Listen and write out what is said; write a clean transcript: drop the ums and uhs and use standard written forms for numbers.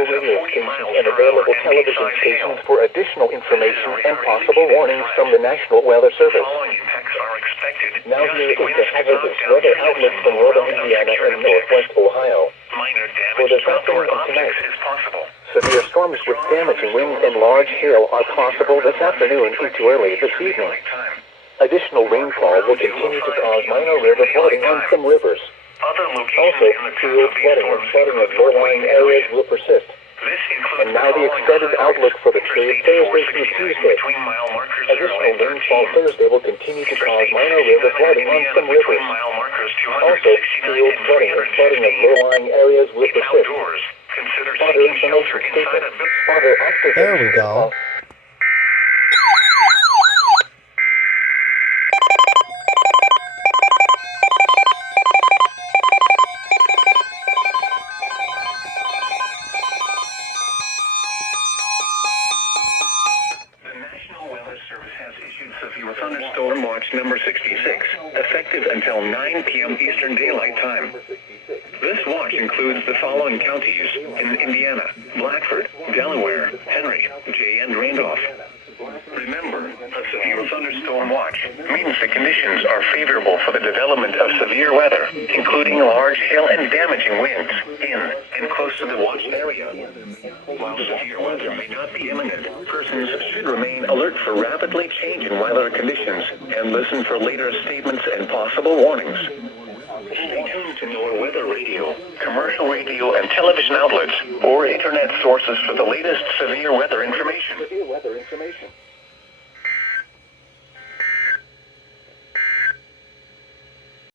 local radio stations and available television stations for additional information and possible warnings from the National Weather Service. Now here is the hazardous weather outlook for northern Indiana and northwest Ohio. For this afternoon and tonight, severe storms with damaging winds and large hail are possible this afternoon into early this evening. Additional rainfall will continue to cause minor river flooding on some rivers. Also, field flooding and flooding of low-lying areas will persist. And now the extended outlook for the period Thursday through Tuesday. Additional rainfall Thursday will continue to cause minor river flooding on some rivers. Also, field flooding and flooding of low-lying areas will persist. Further information statement. Further active. There we go. Severe Thunderstorm Watch number 66, effective until 9 p.m. Eastern Daylight Time. This watch includes the following counties in Indiana: Blackford, Delaware, Henry, Jay, and Randolph. Remember, a severe thunderstorm watch means the conditions are favorable for the development of severe weather, including large hail and damaging winds in and close to the watched area. While severe weather may not be imminent, persons should remain alert for rapidly changing weather conditions and listen for later statements and possible warnings. Stay tuned to NOAA Weather Radio, commercial radio and television outlets, or internet sources for the latest severe weather information.